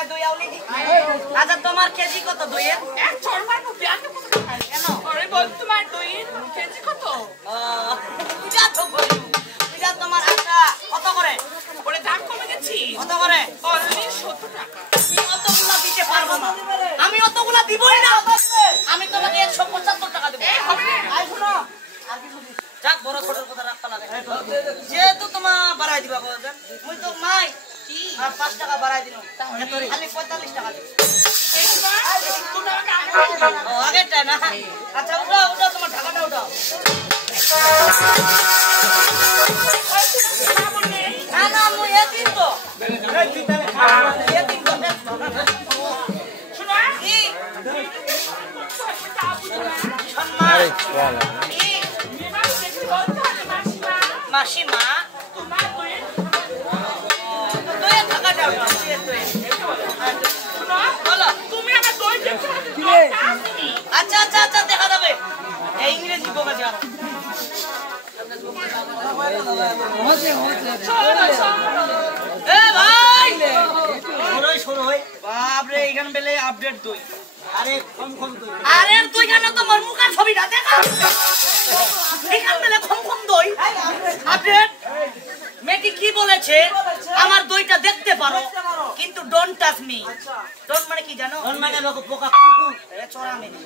তোমায় দই আউলি দি। আচ্ছা তোমার কেজি কত দইয়ের? এক চড়মার মুখে আমি কত খাই কেন? আরে বল তোমার দইয়ের কেজি কত? পূজা তো বলি। পূজা তোমার আচ্ছা কত করে? ওরে দাম কমে গেছি। কত করে? অনলি 70 টাকা। আমি অতগুলা দিতে পারবো না। আমি অতগুলা দিবই না। আমি তোমাকে 175 টাকা দেব। হবে না। আই শুনো। আর কি বলিস? যাক বড় ছোটর কথা রাখতে লাগে। যেহেতু তোমা বাড়াই দিবা বলেন। মুই তো মাই কি আর 5 টাকা বাড়াই দিলাম। খালি 45 টাকা দিই। ও আগেরটা না। আচ্ছা উঠাও উঠাও তোমার ঢাকাটা উঠাও। না না মুই এদিন তো। এদিন তো। শুনো কি? আরে সম্মান। কি? মাসিমা তোমার দইয়ের দইয়ের ঢাকাটা উঠাও। দইয়ের বলো। তুমি আমার দই দেখতে আচ্ছা আচ্ছা আচ্ছা দেখা যাবে। এই ইংরেজি বোকা যাও। এ ভাই শুরু হয় বাপ রে এখানে বেলে আপডেট দই। আরে কম কম দই। আরে তুই কেন তো মোর মুখের ছবিটা দেখা। এখানে বেলে কম কম দই। আপডেট মেয়েটি কি বলেছে? আমার দইটা দেখতে পারো কিন্তু ডোন্ট টাচ মি। ডোন্ট মানে কি জানো? ডোন্ট মানে পোকা কুকুর। এ চোরা মেয়ে।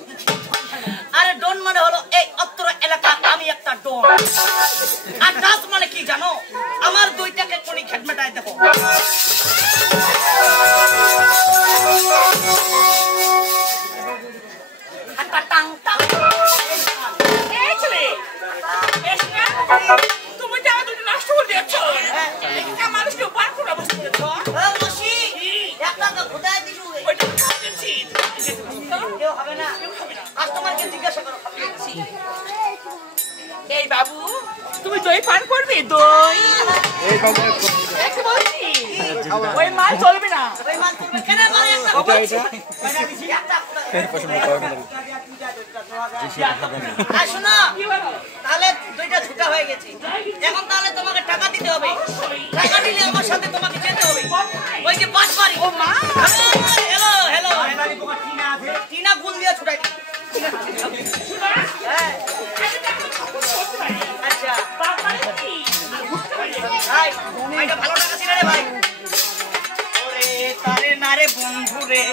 আরে ডোন্ট মানে হলো এই অত্র এলাকা আমি একটা ডন। আর টাচ মানে কি জানো? আমার দইটাকে কোনি খেটমেটায় দেখো। আটা টাং টাং। এই ছেলে এসনা তুমি যা দুটো নষ্ট করে দিয়েছো একটা মানুষকে বার করে বসে দিয়েছো এ মশি একটা তো খোদায় দিছু। ওইটা খাওয়া দিচ্ছি কেউ হবে না। কাস্টমারকে জিজ্ঞাসা করো। এই বাবু তুমি দই পান করবে? দই এই বাবু দেখে বলছি ওই মাল চলবে না। ওই মাল তুমি কেন করে একটা এটা বলছি? এটা দিছি একটা এর পাশে মুখ করে দাও আর শোনো কি বলো তাহলে দুইটা ছুটা হয়ে গেছে। এখন তাহলে তোমাকে টাকা দিতে হবে। টাকা দিলে আমার সাথে তোমাকে যেতে হবে ওই যে বাসবাড়ি। ও মা হ্যালো হ্যালো টিনা গুল দিয়ে ছুটাই দি। হ্যাঁ আচ্ছা ভাই ভাইটা ভালো টাকা ছিল রে ভাই। ওরে তারে না রে বন্ধু রে।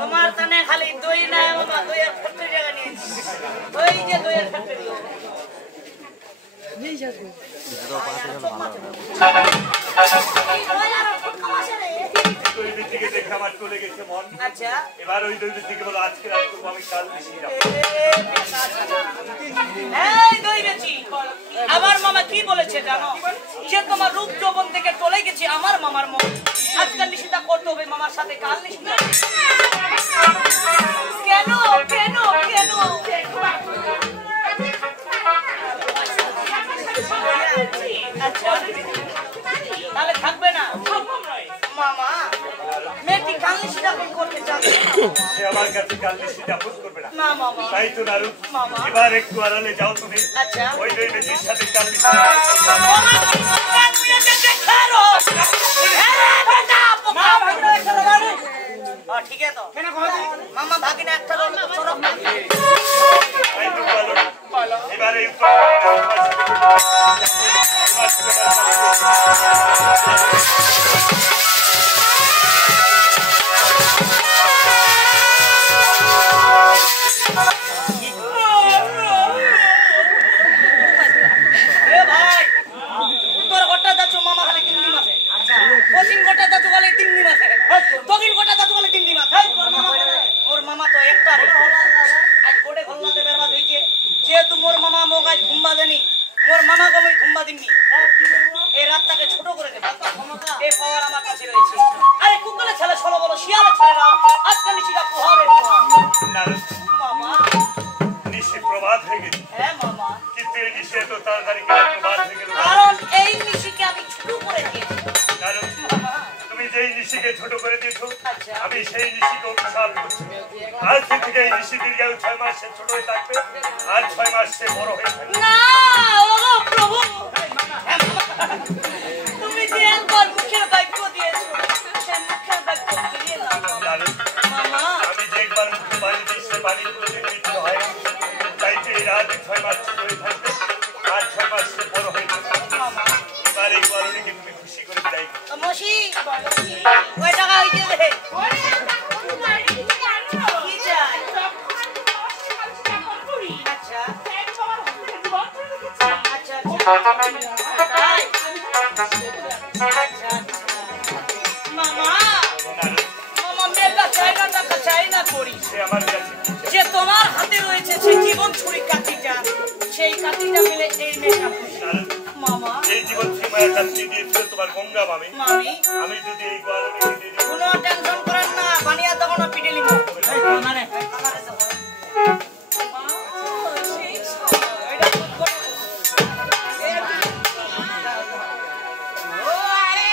তোমার তানে খালি দই না বাবা দইয়ের ফ্যাক্টরি জায়গা নিয়েছি। ওই যে দইয়ের ফ্যাক্টরি আচ্ছা এবার ওই দই থেকে বলো আজকে রাত করবো আমি কাল মিশিয়ে যাবো। এই দই বেচি। আমার মামা কি বলেছে জানো? যে তোমার রূপ যৌবন থেকে চলে গেছে আমার মামার মন। আজকাল নিশিতা করতে হবে মামার সাথে কাল নিশিতা। কেন কেন কেন? আচ্ছা তাহলে থাকবে না মামা। মেয়েটি কাল নিশিতা করতে চাচ্ছে সে আমার কাছে কাল মিশিয়ে আপোষ করবে না। না মামা। তাই তো নারু মামা। এবার একটু আড়ালে যাও তুমি। আচ্ছা ওই দই বেটির সাথে কাল মিশিয়ে ঠিক আছে তো মামা ভাগিনা একটা সরব না। এবার এই এ ভাই তোর ঘরটা যাচ্ছ মামা খালি 3 দিন আছে আচ্ছা কোচিং ঘরটা যাচ্ছ খালি 3 দিন আছে দক্ষিণ ঘরটা যাচ্ছ খালি 3 দিন আছে ওর মামা তো একটা রে আজ কোটে খল্লাতে বেরবাদ হইছে যেহেতু মোর মামা মোক আজ ঘুমবা দেনি মোর মামা কমই ঘুমবা দিননি এই রাতটাকে ছোট করে দেব এই পাওয়ার আমার কাছে রয়েছে আরে কুকুরে ছেলে ষোলো বলো শিয়ালে ছেলে না আজকে নিশিটা পোহাবে মামা নিশি প্রবাদ হয়ে গেছে হ্যাঁ মামা কিন্তু এই নিশি এত তাড়াতাড়ি কেন প্রবাদ হয়ে গেল কারণ এই নিশিকে আমি ছোট করে দিয়েছি কারণ তুমি যেই নিশিকে ছোট করে দিয়েছো আচ্ছা। আমি সেই নিশিকে অভিশাপ করছি আজ থেকে এই নিশি দীর্ঘায়ু 6 মাস সে ছোট হয়ে থাকবে আর 6 মাস সে বড় হয়ে থাকবে না ও প্রভু তুমি যে একবার মুখের বাক্য দিয়েছো সেই মুখের বাক্য ফিরিয়ে নাও কারণ মামা আমি যে একবার মুখে বাড়ি দিই সে বাড়ি প্রতিষ্ঠিত হয় তাইতে এই রাত 6 মাস ছোট হয়ে থাকবে আর 6 মাস সে বড় হয়ে থাকবে মামা এবার এই কারণে তুমি খুশি করে বিদায় করো মশি ওই টাকা হইছে রে কি চাই আচ্ছা আচ্ছা তাই আচ্ছা মামা মামা মেয়েটা চাই না করি সে আমার কাছে যে তোমার হাতে রয়েছে সেই জীবন ছুরি কাঠিটা সেই কাঠিটা মিলে এই মেয়েটা খুশি কারণ মামা এই জীবন সীমায় কাটতে দিয়েছিল তোমার গঙ্গা মামি মামি আমি যদি এই কারণে দিয়ে দিই কোনো টেনশন করেন না বানিয়া দেবো না পিটে লিমো মানে আমারে দেবো এটা খুব বড় ও আরে